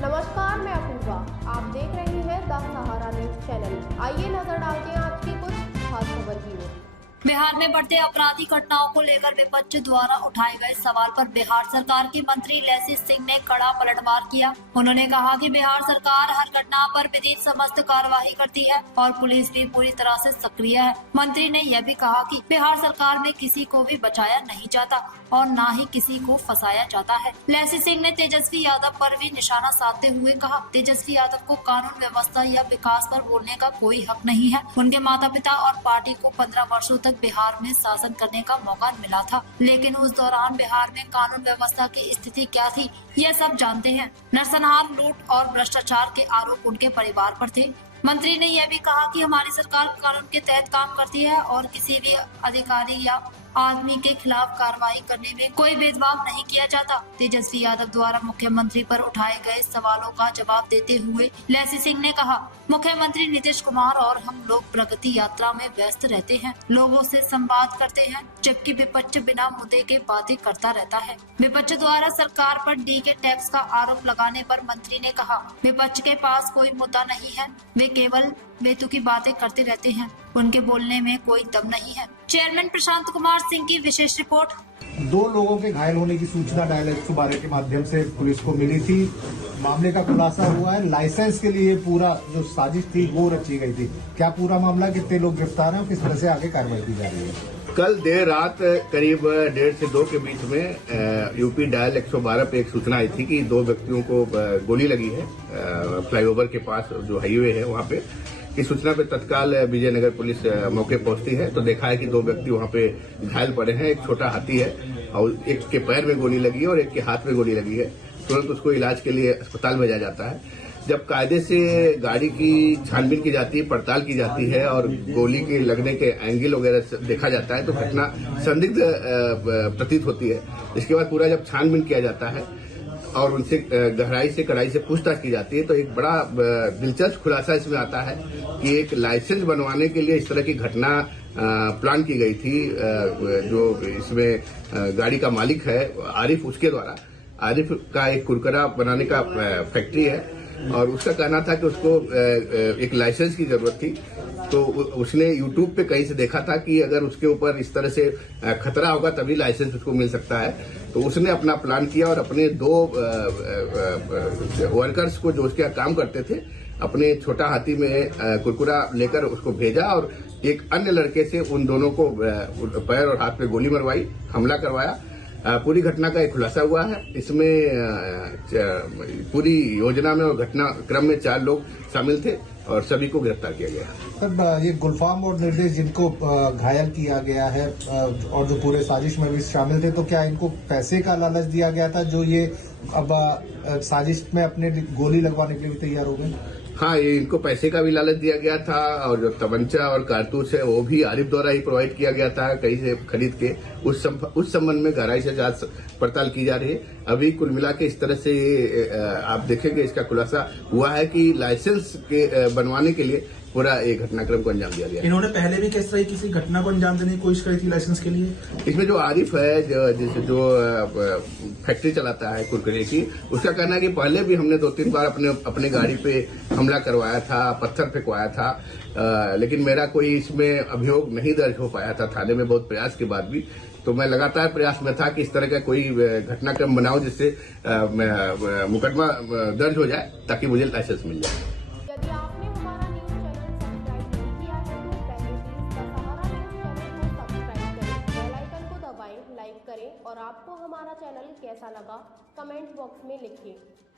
नमस्कार, मैं अपूर्वा। आप देख रहे हैं द सहारा न्यूज चैनल। आइए नजर डालते हैं आज की कुछ खास खबर की ओर। बिहार में बढ़ते आपराधिक घटनाओं को लेकर विपक्ष द्वारा उठाए गए सवाल पर बिहार सरकार की मंत्री लैसी सिंह ने कड़ा पलटवार किया। उन्होंने कहा कि बिहार सरकार हर घटना पर विधिक समस्त कार्रवाई करती है और पुलिस भी पूरी तरह से सक्रिय है। मंत्री ने यह भी कहा कि बिहार सरकार में किसी को भी बचाया नहीं जाता और न ही किसी को फंसाया जाता है। लैसी सिंह ने तेजस्वी यादव पर भी निशाना साधते हुए कहा, तेजस्वी यादव को कानून व्यवस्था या विकास पर बोलने का कोई हक नहीं है। उनके माता पिता और पार्टी को 15 वर्षों तक बिहार में शासन करने का मौका मिला था, लेकिन उस दौरान बिहार में कानून व्यवस्था की स्थिति क्या थी, यह सब जानते हैं। नरसंहार, लूट और भ्रष्टाचार के आरोप उनके परिवार पर थे। मंत्री ने यह भी कहा कि हमारी सरकार कानून के तहत काम करती है और किसी भी अधिकारी या आदमी के खिलाफ कार्रवाई करने में कोई भेदभाव नहीं किया जाता। तेजस्वी यादव द्वारा मुख्यमंत्री पर उठाए गए सवालों का जवाब देते हुए लैसी सिंह ने कहा, मुख्यमंत्री नीतीश कुमार और हम लोग प्रगति यात्रा में व्यस्त रहते हैं, लोगों से संवाद करते हैं, जबकि विपक्ष बिना मुद्दे के बातें करता रहता है। विपक्ष द्वारा सरकार पर डी के टैक्स का आरोप लगाने पर मंत्री ने कहा, विपक्ष के पास कोई मुद्दा नहीं है, वे केवल बेतुकी बातें करते रहते हैं, उनके बोलने में कोई दम नहीं है। चेयरमैन प्रशांत कुमार सिंह की विशेष रिपोर्ट। 2 लोगों के घायल होने की सूचना डायल 112 के माध्यम से पुलिस को मिली थी। मामले का खुलासा हुआ है। लाइसेंस के लिए पूरा जो साजिश थी वो रची गई थी। क्या पूरा मामला, कितने लोग गिरफ्तार हैं और किस तरह से आगे कार्रवाई की जा रही है? कल देर रात करीब 1:30 से 2 के बीच में यूपी डायल 112 पे एक सूचना आई थी कि 2 व्यक्तियों को गोली लगी है फ्लाईओवर के पास, जो हाईवे है वहां पे। इस सूचना पे तत्काल विजयनगर पुलिस मौके पहुंचती है तो देखा है कि 2 व्यक्ति वहां पे घायल पड़े हैं। एक छोटा हाथी है और एक के पैर में गोली लगी है और एक के हाथ में गोली लगी है। तुरंत उसको इलाज के लिए अस्पताल भेजा जाता है। जब कायदे से गाड़ी की छानबीन की जाती है, पड़ताल की जाती है और गोली के लगने के एंगल वगैरह देखा जाता है तो घटना संदिग्ध प्रतीत होती है। इसके बाद पूरा जब छानबीन किया जाता है और उनसे गहराई से कड़ाई से पूछताछ की जाती है तो एक बड़ा दिलचस्प खुलासा इसमें आता है कि एक लाइसेंस बनवाने के लिए इस तरह की घटना प्लान की गई थी। जो इसमें गाड़ी का मालिक है आरिफ, उसके द्वारा आरिफ का एक कुरकुरा बनाने का फैक्ट्री है और उसका कहना था कि उसको एक लाइसेंस की जरूरत थी। तो उसने YouTube पे कहीं से देखा था कि अगर उसके ऊपर इस तरह से खतरा होगा तभी लाइसेंस उसको मिल सकता है। तो उसने अपना प्लान किया और अपने 2 वर्कर्स को, जो उसके काम करते थे, अपने छोटा हाथी में कुरकुरा लेकर उसको भेजा और एक अन्य लड़के से उन दोनों को पैर और हाथ पे गोली मरवाई, हमला करवाया। पूरी घटना का एक खुलासा हुआ है। इसमें पूरी योजना में और घटना क्रम में 4 लोग शामिल थे और सभी को गिरफ्तार किया गया। सर, ये गुलफाम और निर्देश जिनको घायल किया गया है और जो पूरे साजिश में भी शामिल थे, तो क्या इनको पैसे का लालच दिया गया था जो ये अब साजिश में अपने गोली लगवाने के लिए भी तैयार हो गए? हाँ, ये इनको पैसे का भी लालच दिया गया था और जो तमंचा और कारतूस है वो भी आरिफ द्वारा ही प्रोवाइड किया गया था कहीं से खरीद के। उस संबंध में गहराई से जांच पड़ताल की जा रही है। अभी कुल मिला के इस तरह से आप देखेंगे इसका खुलासा हुआ है कि लाइसेंस के बनवाने के लिए पूरा एक घटनाक्रम को अंजाम दिया गया। इन्होंने पहले भी किस तरह किसी घटना को अंजाम देने की कोशिश करी थी लाइसेंस के लिए? इसमें जो आरिफ है, जो फैक्ट्री चलाता है कुरकुरे की, उसका कहना है कि पहले भी हमने 2-3 बार अपने गाड़ी पे हमला करवाया था, पत्थर फेंकवाया था, लेकिन मेरा कोई इसमें अभियोग नहीं दर्ज हो पाया था थाने में, बहुत प्रयास के बाद भी। तो मैं लगातार प्रयास में था कि इस तरह का कोई घटनाक्रम बनाऊं जिससे मुकदमा दर्ज हो जाए ताकि मुझे लाइसेंस मिल जाए। यदि आपने हमारा न्यूज चैनल सब्सक्राइब नहीं किया है तो पहले please the Sahara news channel को सब्सक्राइब करें, बेल आइकन को दबाएं, लाइक करें और आपको हमारा चैनल कैसा लगा कमेंट बॉक्स में लिखें।